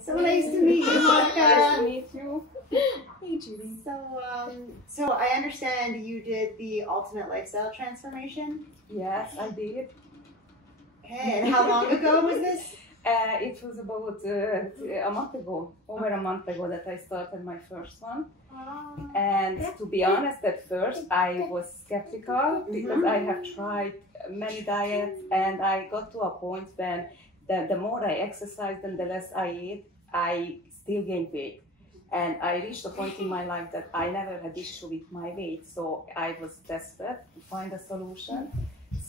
So nice to meet you, Monica. Nice to meet you. Hey, Judy. So I understand you did the ultimate lifestyle transformation. Yes, I did. Okay, and how long ago was this? It was about a month ago, over a month ago that I started my first one. And to be honest, at first I was skeptical because I have tried many diets, and I got to a point when the more I exercised and the less I ate, I still gained weight. And I reached a point in my life that I never had issue with my weight, so I was desperate to find a solution.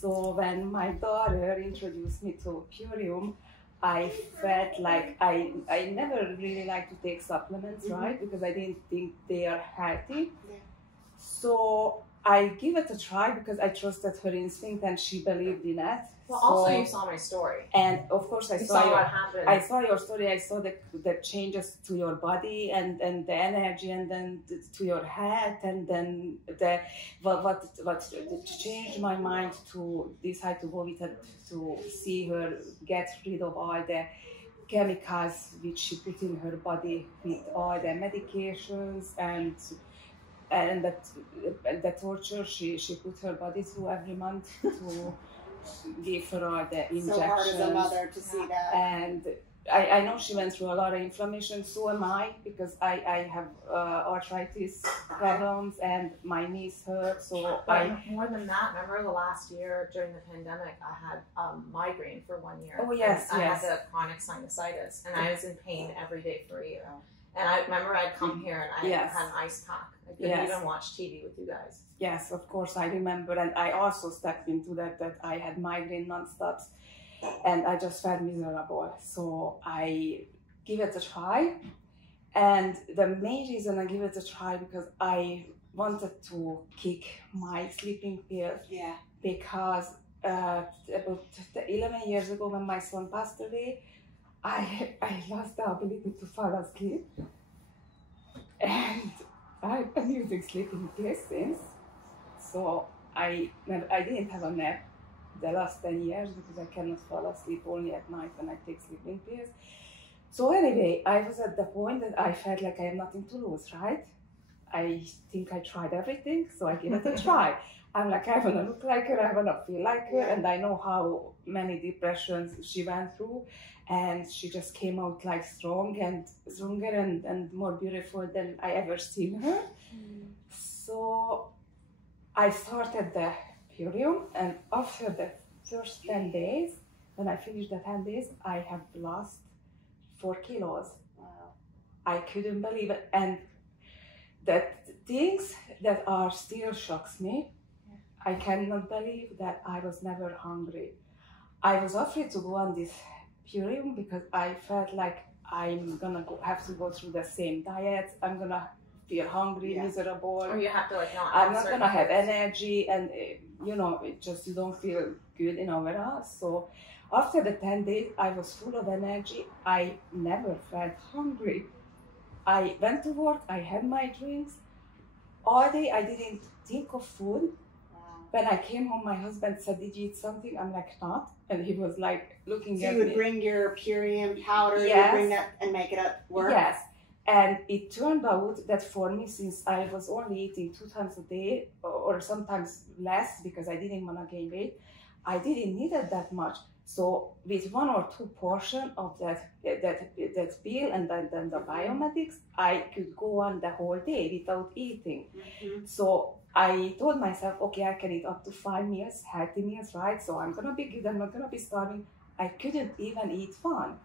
So when my daughter introduced me to Purium, I felt like I never really like to take supplements, right? Because I didn't think they are healthy. Yeah. So I give it a try because I trusted her instinct and she believed in it. Well, also you saw my story. And of course I saw what happened. I saw your story. I saw the changes to your body and the energy, and then to your health, and then what changed my mind to decide to go with it, to see her get rid of all the chemicals which she put in her body with all the medications and the torture she put her body through every month to give her all the injections. So hard as a mother to see that. And I know she went through a lot of inflammation, so am I, because I have arthritis problems and my knees hurt, so more than that, remember the last year during the pandemic, I had migraine for 1 year. Oh yes, I had the chronic sinusitis, and I was in pain every day for a year. And I remember I'd come here and I had an ice pack. I couldn't even watch TV with you guys. Yes, of course, I remember. And I also stepped into that I had migraine non-stop. And I just felt miserable. So I give it a try. And the main reason I give it a try because I wanted to kick my sleeping pills. Yeah. Because about 11 years ago when my son passed away, I lost the ability to fall asleep, and I've been using sleeping pills since. So I didn't have a nap the last 10 years because I cannot fall asleep only at night when I take sleeping pills. So anyway, I was at the point that I felt like I have nothing to lose, right? I think I tried everything, so I give it a try. I'm like, I want to look like her, I want to feel like her, and I know how many depressions she went through, and she just came out like stronger and more beautiful than I ever seen her. So I started the Purium, and after the first 10 days, when I finished the 10 days, I have lost 4 kilos. Wow. I couldn't believe it, and that things that are still shocks me. I cannot believe that I was never hungry. I was afraid to go on this Purium because I felt like I'm gonna have to go through the same diet. I'm gonna feel hungry, miserable. Or you have to like not. I'm not gonna have energy, and you know, it just you don't feel good in overall. So after the 10 days, I was full of energy. I never felt hungry. I went to work. I had my drinks all day. I didn't think of food. When I came home, my husband said, "Did you eat something?" I'm like, "Not." And he was like looking at me. So you would bring your Purium powder, you would bring that and make it up work? Yes. And it turned out that for me, since I was only eating 2 times a day, or sometimes less because I didn't want to gain weight, I didn't need it that much. So with 1 or 2 portions of that pill and then the biomedics, I could go on the whole day without eating. So I told myself, okay, I can eat up to 5 meals, healthy meals, right? So I'm gonna be good, I'm not gonna be starving. I couldn't even eat one.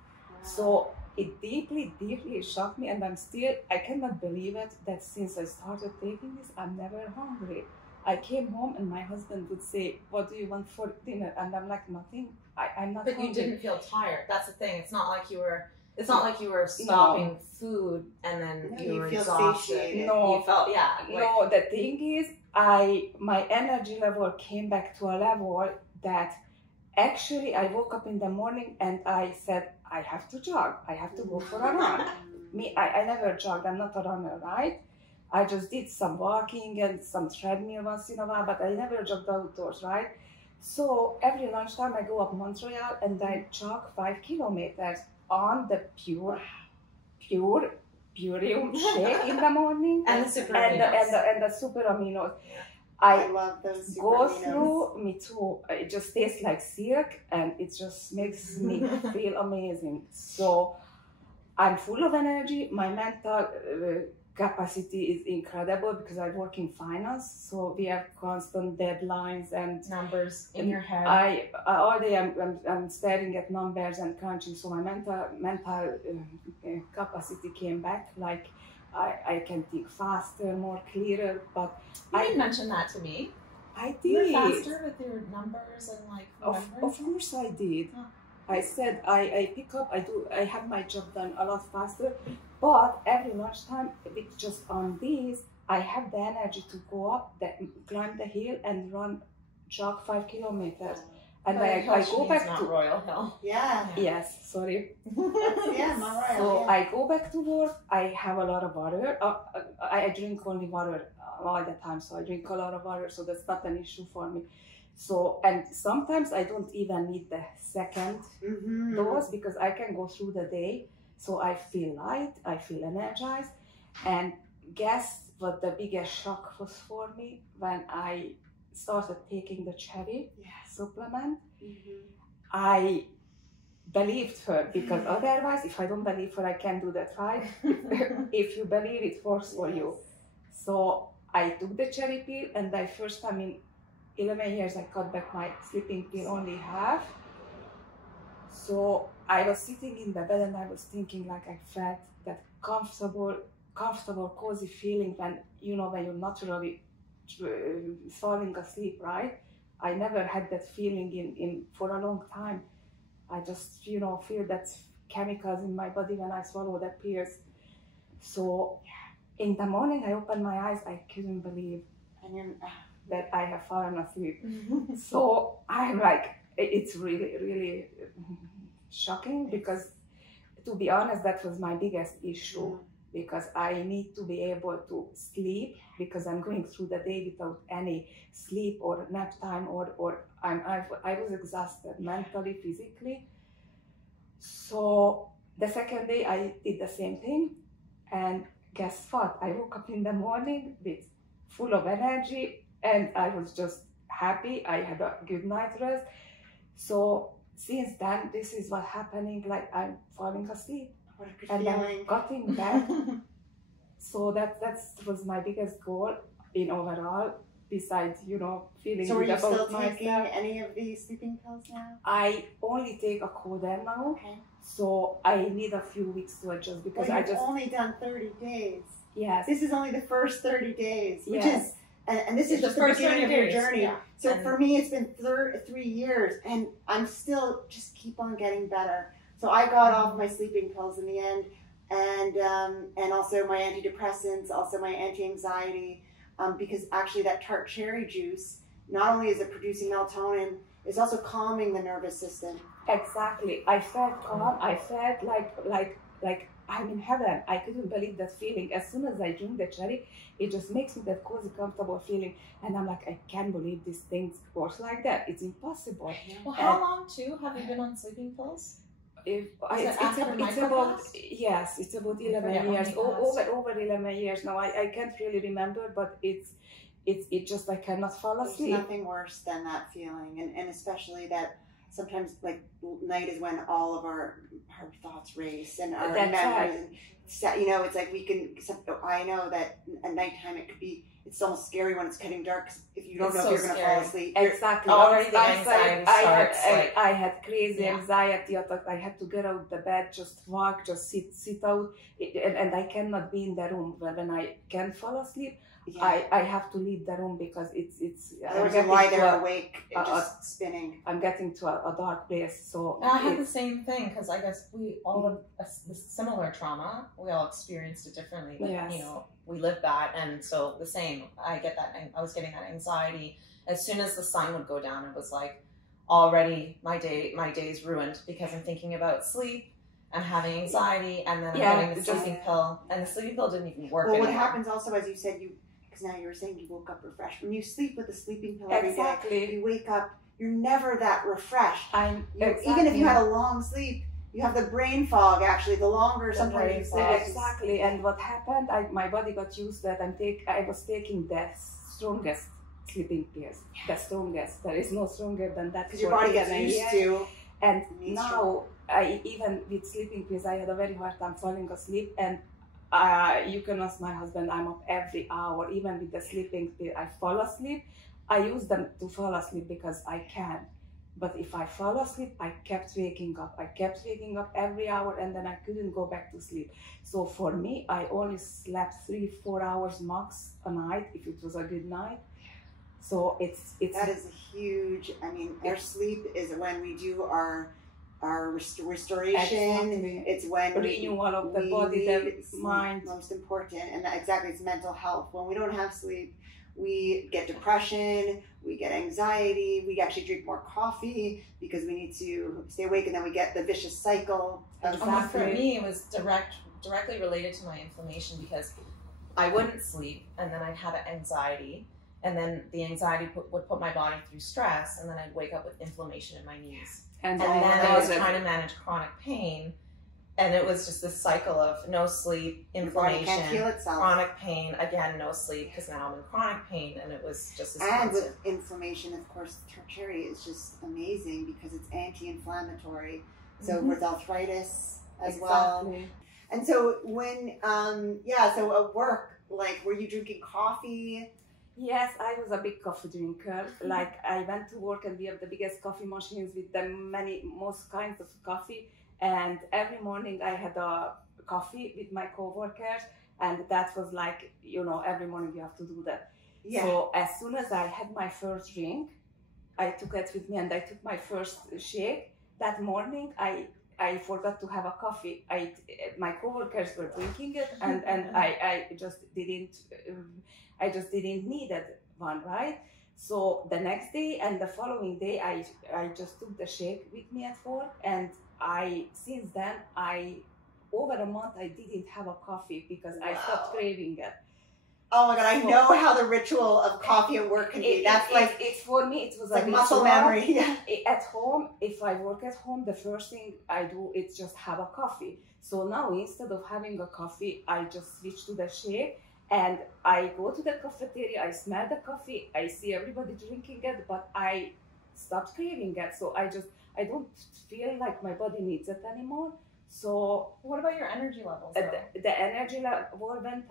So it deeply shocked me, and I cannot believe it that since I started taking this, I'm never hungry. I came home and my husband would say, "What do you want for dinner?" And I'm like, "Nothing, I'm not hungry." But you didn't feel tired, that's the thing. It's not like you were stopping food and then you were feel exhausted. satiated. No, you felt, No, the thing is, my energy level came back to a level that actually I woke up in the morning and I said, I have to jog. I have to go for a run. I never jogged. I'm not a runner, right? I just did some walking and some treadmill once in a while, but I never jogged outdoors, right? So every lunchtime I go up Mont Royal and I jog 5 kilometers on the pure purium shake in the morning and the super and the super aminos. I love those super go aminos. through, me too. It just tastes like silk and it just makes me feel amazing. So I'm full of energy. My mental capacity is incredible because I work in finance, so we have constant deadlines and numbers in your head. All day I'm staring at numbers and crunching. So my mental capacity came back. Like I can think faster, more clearer. But you didn't mention that to me. I did. You're faster with your numbers and like. Of course I did. Huh. I said I pick up. I have my job done a lot faster. But every lunchtime, it's just on these, I have the energy to go up, climb the hill and jog 5 kilometers. And I go back to Royal Hill. Yeah. Yes, sorry. Yeah, not Royal. So I go back to work. I have a lot of water. I drink only water all the time, so I drink a lot of water. So that's not an issue for me. So and sometimes I don't even need the second dose because I can go through the day. So I feel light, I feel energized, and guess what the biggest shock was for me when I started taking the cherry supplement. I believed her because otherwise, if I don't believe her, I can't do that, right? If you believe, it works for you. So I took the cherry pill, and the first time in 11 years, I cut back my sleeping pill only half. So I was sitting in the bed and I was thinking, like, I felt that comfortable, cozy feeling when you're naturally falling asleep, right? I never had that feeling in for a long time. I just, feel that chemicals in my body when I swallow the pills. So in the morning, I opened my eyes, I couldn't believe that I have fallen asleep. So I'm like, it's really, really shocking because, to be honest, that was my biggest issue because I need to be able to sleep because I'm going through the day without any sleep or nap time or I was exhausted mentally, physically. So the second day I did the same thing, and guess what? I woke up in the morning with full of energy and I was just happy. I had a good night rest. So since then, this is what's happening, like I'm falling asleep and I'm getting back. So that was my biggest goal in overall, besides, feeling good about myself. So are you still taking myself. any of these sleeping pills now? I only take a Coder now. Okay. So I need a few weeks to adjust because I just only done 30 days. Yes. This is only the first 30 days, which yes. is, and this is just the beginning of your journey. Yeah. So for me, it's been 3 years, and I'm still just keep on getting better. So I got off my sleeping pills in the end, and also my antidepressants, also my anti-anxiety, because actually that tart cherry juice, not only is it producing melatonin, it's also calming the nervous system. Exactly. I felt calm. I felt like I'm in heaven. I couldn't believe that feeling. As soon as I drink the cherry, it just makes me that cozy, comfortable feeling. And I'm like, I can't believe these things work like that. It's impossible. Well, how long too have you been on sleeping pills? It's about 11 years. Over 11 years now. I can't really remember, but it's just I cannot fall asleep. There's nothing worse than that feeling, and especially that. Sometimes, like, night is when all of our thoughts race and our memories. Right. It's like we can. I know that at nighttime it could be. It's almost scary when it's getting dark because if you don't know if you're going to fall asleep. Exactly. Already the anxiety starts. I had crazy anxiety attack. I had to get out of the bed, just walk, just sit out, and I cannot be in the room. But when I can fall asleep. Yeah. I have to leave the room because it's. Otherwise, you lie there awake, just spinning. I'm getting to a dark place. So and I had the same thing because I guess we all have a similar trauma. We all experienced it differently, but we lived that, and so the same. I was getting that anxiety as soon as the sun would go down. It was like already my day's ruined because I'm thinking about sleep. I'm having anxiety, and then I'm getting the sleeping pill, and the sleeping pill didn't even work. Well, what happens also, as you said, because now you were saying you woke up refreshed. When you sleep with a sleeping pill every day, you wake up, you're never that refreshed. Even if you had a long sleep, you have the brain fog. Actually, the longer sometimes you sleep. Exactly. And what happened? My body got used that I was taking the strongest sleeping pills. The strongest. There is no stronger than that. Because your body gets used to. And now, even with sleeping pills, I had a very hard time falling asleep. And you can ask my husband, I'm up every hour. Even with the sleeping pill, I fall asleep. I use them to fall asleep because I can. But if I fall asleep, I kept waking up. I kept waking up every hour, and then I couldn't go back to sleep. So for me, I only slept 3-4 hours max a night if it was a good night. So it's that is a huge. I mean, our sleep is when we do our restoration. Exactly. It's when renewal of the body, the mind. Most important, and exactly, it's mental health. When we don't have sleep, we get depression, we get anxiety, we actually drink more coffee because we need to stay awake, and then we get the vicious cycle. For me, it was directly related to my inflammation because I wouldn't sleep, and then I'd have anxiety, and then the anxiety would put my body through stress, and then I'd wake up with inflammation in my knees. And then I was trying to manage chronic pain. And it was just this cycle of no sleep, inflammation, can't heal itself. Chronic pain, again, no sleep, because now I'm in chronic pain, and it was just this And with inflammation, of course, cherry is just amazing because it's anti-inflammatory. So with arthritis as well. And so when, so at work, like, were you drinking coffee? Yes, I was a big coffee drinker. Like, I went to work and we have the biggest coffee machines with the most kinds of coffee. And every morning I had a coffee with my coworkers, and that was like, every morning you have to do that. Yeah. So as soon as I had my first drink, I took it with me and I took my first shake. That morning I forgot to have a coffee. My coworkers were drinking it, and I just didn't need it one, right? So the next day and the following day, I just took the shake with me at work, and since then, over a month, I didn't have a coffee because I stopped craving it. Oh my God, I know how the ritual of coffee at work can be. It's for me, it was like muscle memory. Yeah. At home, if I work at home, the first thing I do is just have a coffee. So now, instead of having a coffee, I just switch to the shake. And I go to the cafeteria, I smell the coffee, I see everybody drinking it, but I stopped craving it. So I don't feel like my body needs it anymore. So what about your energy levels? The energy level went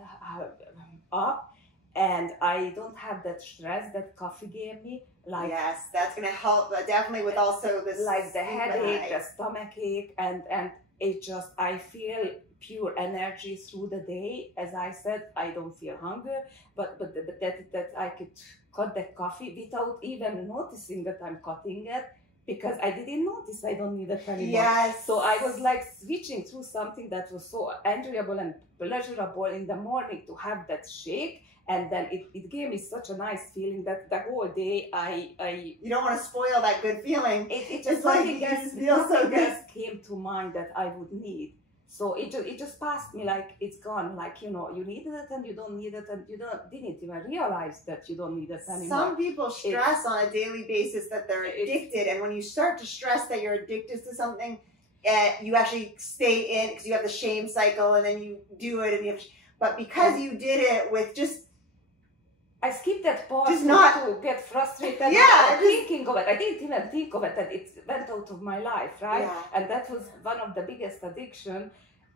up, and I don't have that stress that coffee gave me. Like, yes, that's gonna help definitely with also this, like the headache, the stomach ache, and it just, I feel pure energy through the day. As I said, I don't feel hunger, but that I could cut that coffee without even noticing that I'm cutting it, because I didn't notice I don't need it anymore. Yes. So I was like switching through something that was so enjoyable and pleasurable in the morning to have that shake. And then it gave me such a nice feeling that the whole day you don't want to spoil that good feeling. It just nothing else came to mind that I would need. So it just passed me like it's gone. Like, you needed it and you don't need it, and you didn't even realize that you don't need it anymore. Some people stress on a daily basis that they're addicted, and when you start to stress that you're addicted to something, you actually stay in because you have the shame cycle, and then you do it, and but because you did it with just. I skipped that part to get frustrated. Thinking of it. I didn't even think of it, that it went out of my life, right? Yeah. And that was one of the biggest addiction.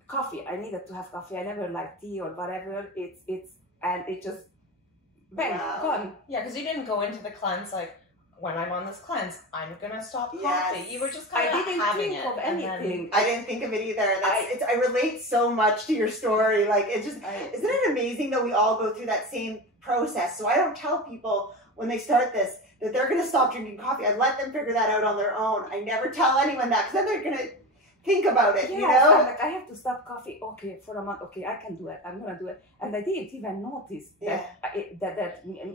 Coffee. I needed to have coffee. I never liked tea or whatever. It just gone. Yeah, because you didn't go into the cleanse like, when I'm on this cleanse, I'm gonna stop coffee. You were just kind of having it. I didn't think of anything. I didn't think of it either. I relate so much to your story. Like, isn't it amazing that we all go through that same process? So I don't tell people when they start this that they're going to stop drinking coffee. I let them figure that out on their own. I never tell anyone that, because then they're going to think about it, you know? I'm like, I have to stop coffee. Okay, for a month. Okay, I can do it. I'm going to do it. And I didn't even notice that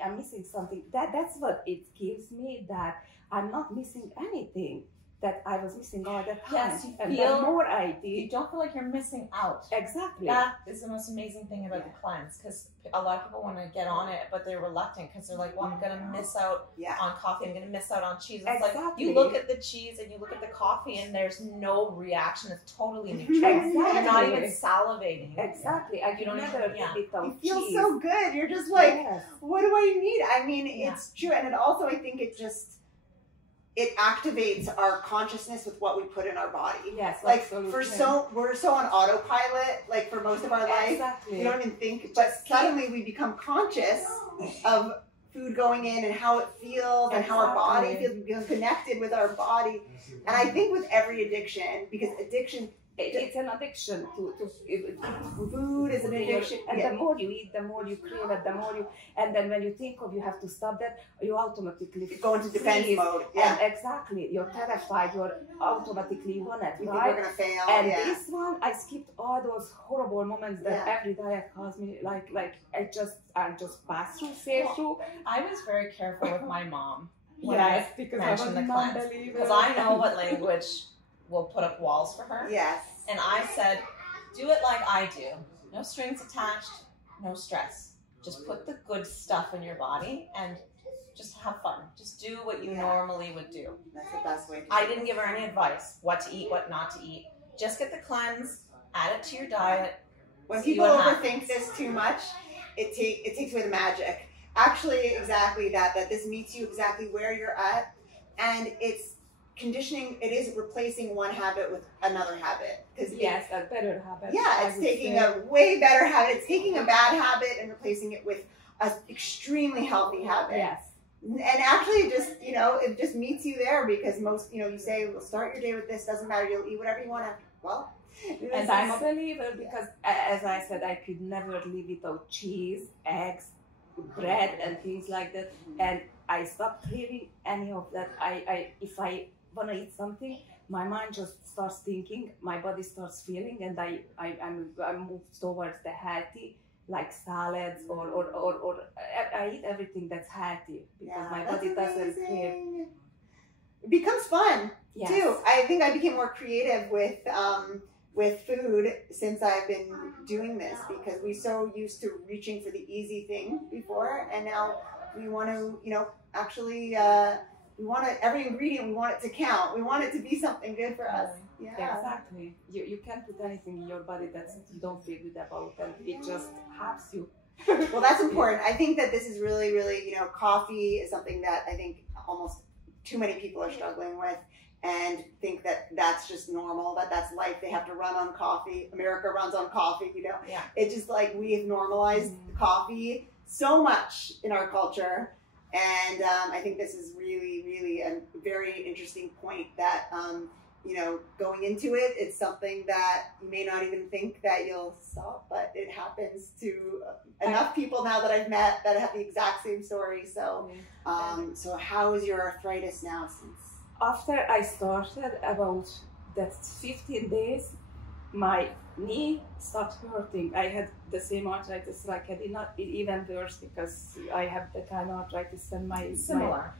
I'm missing something. That's what it gives me, that I'm not missing anything. that I was missing all the time. Yes, and the more I did, you don't feel like you're missing out. Exactly. That is the most amazing thing about the cleanse, because a lot of people want to get on it, but they're reluctant because they're like, well, I'm going to miss out on coffee. I'm going to miss out on cheese. It's like you look at the cheese and you look at the coffee and there's no reaction. It's totally neutral. You're not even salivating. Exactly. You don't never you feel so good. You're just like, what do I need? I mean, it's true. And it also, I think it activates our consciousness with what we put in our body. Yes, like we're so on autopilot, like for most of our life. We don't even think, but suddenly we become conscious of food going in and how it feels and how our body feels. We become connected with our body. And I think with every addiction, because addiction, it's an addiction to food is an addiction. And the more you eat, the more you crave it, the more you, and then when you think of you have to stop that, you automatically go into defense mode. And exactly, you're terrified, you're automatically want it, you think we're gonna fail. And this one, I skipped all those horrible moments that every diet caused me, like I just passed through, sailed through. I was very careful with my mom. Yes, because I was the cleanse. Because I know what language will put up walls for her. Yes. And I said, do it like I do. No strings attached, no stress. Just put the good stuff in your body and just have fun. Just do what you normally would do. That's the best way to do I didn't give her any advice, what to eat, what not to eat. Just get the cleanse, add it to your diet. When people overthink this too much, it takes away the magic. Actually, exactly that this meets you exactly where you're at, and it's conditioning. It is replacing one habit with another habit. Yes, a better habit. Yeah, it's taking a way better habit. It's taking a bad habit and replacing it with an extremely healthy habit. Yes. And actually, it just meets you there, because most, you say, well, start your day with this. Doesn't matter. You'll eat whatever you want after. Well. And I'm a believer because, as I said, I could never live without cheese, eggs, bread, and things like that. And I stopped craving any of that. If I want to eat something, my mind just starts thinking, my body starts feeling, and I move towards the healthy, like salads or I eat everything that's healthy because my body doesn't crave. It becomes fun too. I think I became more creative with food since I've been doing this, because we're so used to reaching for the easy thing before, and now we want to, actually. We want every ingredient, we want it to count. We want it to be something good for us. Yeah. Exactly. You can't put anything in your body that you don't feel good about, and it just helps you. Well, that's important. I think that this is really, really, coffee is something that I think almost too many people are struggling with, and think that that's just normal, that's life. They have to run on coffee. America runs on coffee, Yeah. It's just like we have normalized coffee so much in our culture. And I think this is really, really a very interesting point that, going into it, it's something that you may not even think that you'll stop, but it happens to enough people now that I've met that have the exact same story. So, so how is your arthritis now since? After I started, about that 15 days, my knee stopped hurting. I had the same arthritis like Edina, even worse, because I have the kind of arthritis and similar.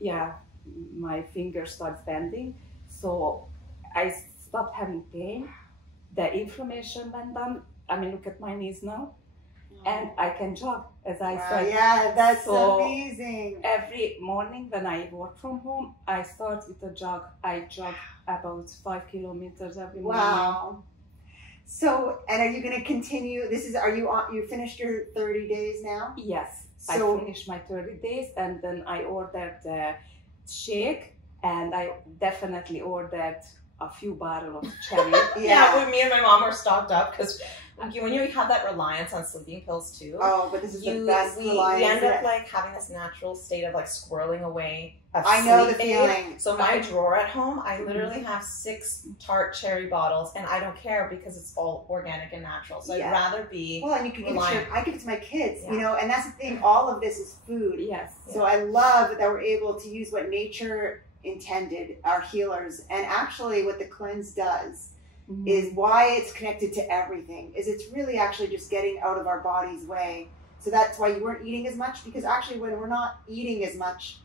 Yeah, my finger starts bending. So I stopped having pain. The inflammation went down. I mean, look at my knees now. And I can jog, as I said. Yeah, that's amazing. Every morning when I work from home, I start with a jog. I jog about 5 kilometers every morning. Wow. So, and are you going to continue? You finished your 30 days now? Yes. So, I finished my 30 days, and then I ordered the shake, and I definitely ordered a few bottles of cherry. When me and my mom were stocked up, because when you have that reliance on sleeping pills too. Oh, but this is the best reliance. We end up like having this natural state of like squirreling away. I know the feeling. So my drawer at home, I literally have 6 tart cherry bottles, and I don't care because it's all organic and natural. So I'd rather be. Well, and you can give it I give it to my kids, and that's the thing. All of this is food. Yes. So I love that we're able to use what nature intended, our healers, and actually what the cleanse does is why it's connected to everything, is it's really actually just getting out of our body's way. So that's why you weren't eating as much, because actually when we're not eating as much,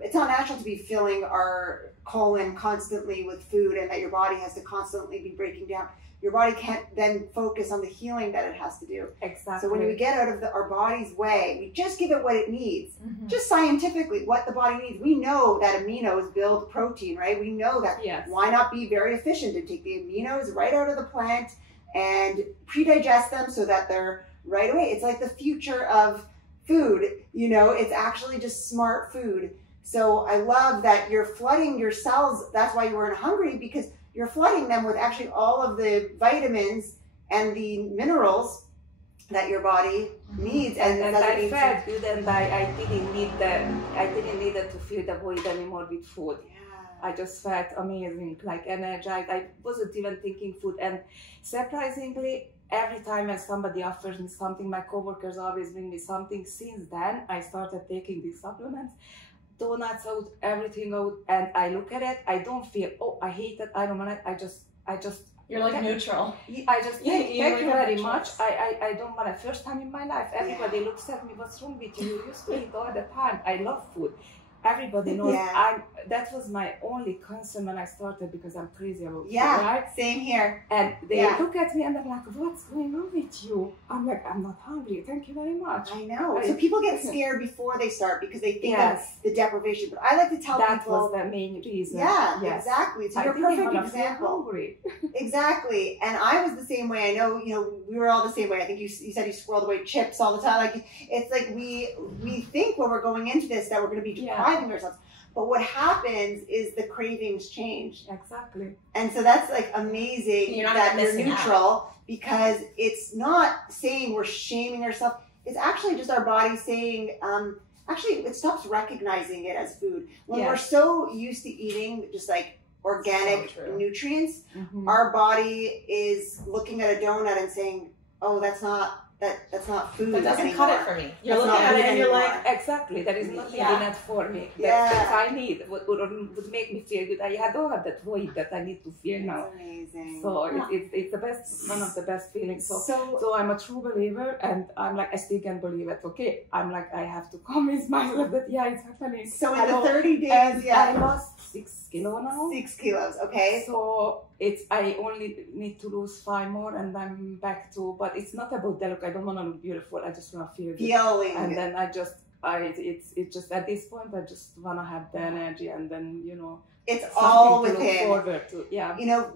it's not natural to be filling our colon constantly with food, and that your body has to constantly be breaking down. Your body can't then focus on the healing that it has to do. Exactly. So when we get out of our body's way, we just give it what it needs. Just scientifically, what the body needs. We know that aminos build protein, right? We know that. Yes. Why not be very efficient and take the aminos right out of the plant and pre-digest them so that they're right away? It's like the future of food, it's actually just smart food. So I love that you're flooding your cells. That's why you weren't hungry, because you're flooding them with actually all of the vitamins and the minerals that your body needs. And I felt good, and I didn't need to fill the void anymore with food. I just felt amazing, like energized. I wasn't even thinking food. And surprisingly, every time when somebody offers me something, my coworkers always bring me something. Since then, I started taking these supplements. Donuts out, everything out, and I look at it, I don't feel, oh, I hate it, I don't want it, I just you're like neutral. I just thank you very much. I don't want it. First time in my life, everybody looks at me, what's wrong with you? You used to eat all the time. I love food. Everybody knows. That was my only concern when I started, because I'm crazy about food, right? Same here. And they look at me and they're like, what's going on with you? I'm like, I'm not hungry, thank you very much. I know. So people get scared before they start because they think of the deprivation. But I like to tell people that was the main reason. Yeah, exactly. So you're a perfect example. Exactly. And I was the same way. I know, we were all the same way. I think you said you squirreled away chips all the time. Like, it's like we think when we're going into this that we're going to be depriving ourselves. But what happens is the cravings change. Exactly. And so that's like amazing that you're neutral, because it's not saying we're shaming ourselves. It's actually just our body saying, actually it stops recognizing it as food. When we're so used to eating just like organic nutrients, our body is looking at a donut and saying, oh, that's not food. That doesn't cut it for me. You're looking at it and you're like, exactly, there is nothing in it for me. That I need, would make me feel good. I don't have that void that I need to feel now. Amazing. So it's the best, one of the best feelings. So I'm a true believer, and I'm like, I still can't believe it. Okay, I'm like, I have to convince myself that it's happening. So in the 30 days, I lost 6 kilos now. 6 kilos, okay. So I only need to lose 5 more, and I'm back to. But it's not about the look. I don't want to look beautiful. I just want to feel good. And then it's just at this point, I just want to have the energy, and then it's all within. Look forward to,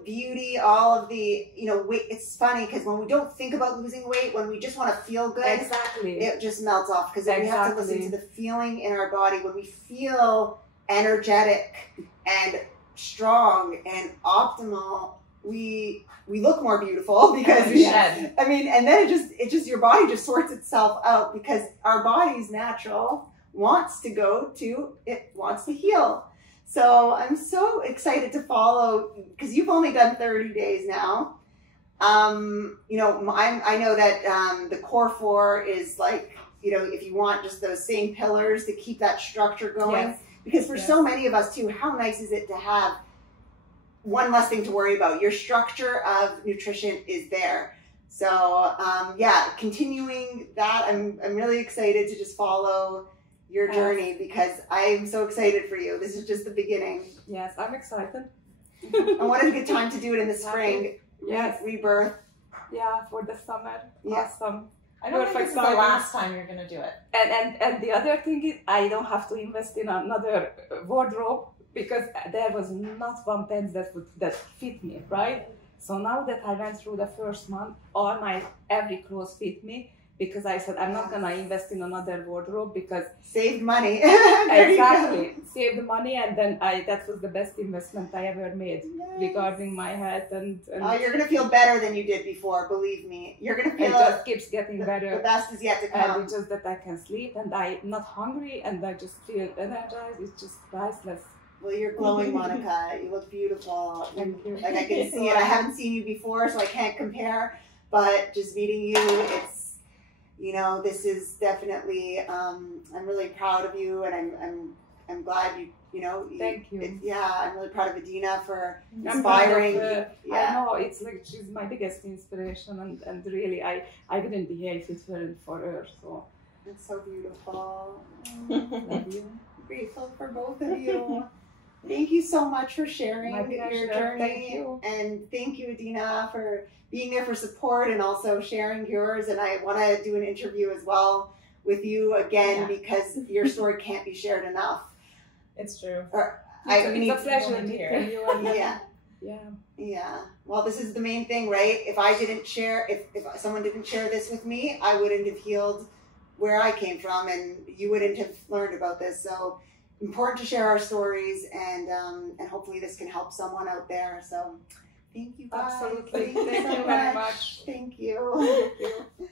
beauty, all of the weight. It's funny because when we don't think about losing weight, when we just want to feel good, it just melts off, because we have to listen to the feeling in our body. When we feel energetic and strong and optimal, we look more beautiful, because and then it just your body just sorts itself out, because our body's natural wants to heal. So I'm so excited to follow, because you've only done 30 days now. I know that the core 4 is like, if you want just those same pillars to keep that structure going, because for so many of us too, how nice is it to have one less thing to worry about? Your structure of nutrition is there. So continuing that, I'm really excited to just follow your journey, because I'm so excited for you. This is just the beginning. Yes, I'm excited. And what a good time to do it in the spring. Rebirth. Yeah, for the summer. Awesome. I don't think this is the last time you're going to do it. And the other thing is, I don't have to invest in another wardrobe, because there was not one pants that fit me, right? So now that I went through the first month, every clothes fit me, because I said I'm not gonna invest in another wardrobe, because save money. Exactly, save the money, and then that was the best investment I ever made regarding my health. And you're gonna feel better than you did before. Believe me, you're gonna feel. It just keeps getting better. The best is yet to come. And it's just that I can sleep, and I'm not hungry, and I just feel energized. It's just priceless. Well, you're glowing, Monica. You look beautiful. Thank you. Like, I can see it. I haven't seen you before, so I can't compare. But just meeting you, it's, this is definitely. I'm really proud of you, and I'm glad you. Thank you. I'm really proud of Edina for inspiring. I know, it's like she's my biggest inspiration, and really, I wouldn't behave if it weren't for her. So it's so beautiful. Love you. grateful for both of you. Thank you so much for sharing your journey. Thank you. And thank you, Edina, for being there for support and also sharing yours. And I want to do an interview as well with you again because your story can't be shared enough. It's true. It's a pleasure to hear you. Yeah. Well, this is the main thing, right? If I didn't share, if someone didn't share this with me, I wouldn't have healed where I came from, and you wouldn't have learned about this. So important to share our stories, and hopefully this can help someone out there. So thank you guys. Absolutely. Thank you very much. Thank you. Thank you.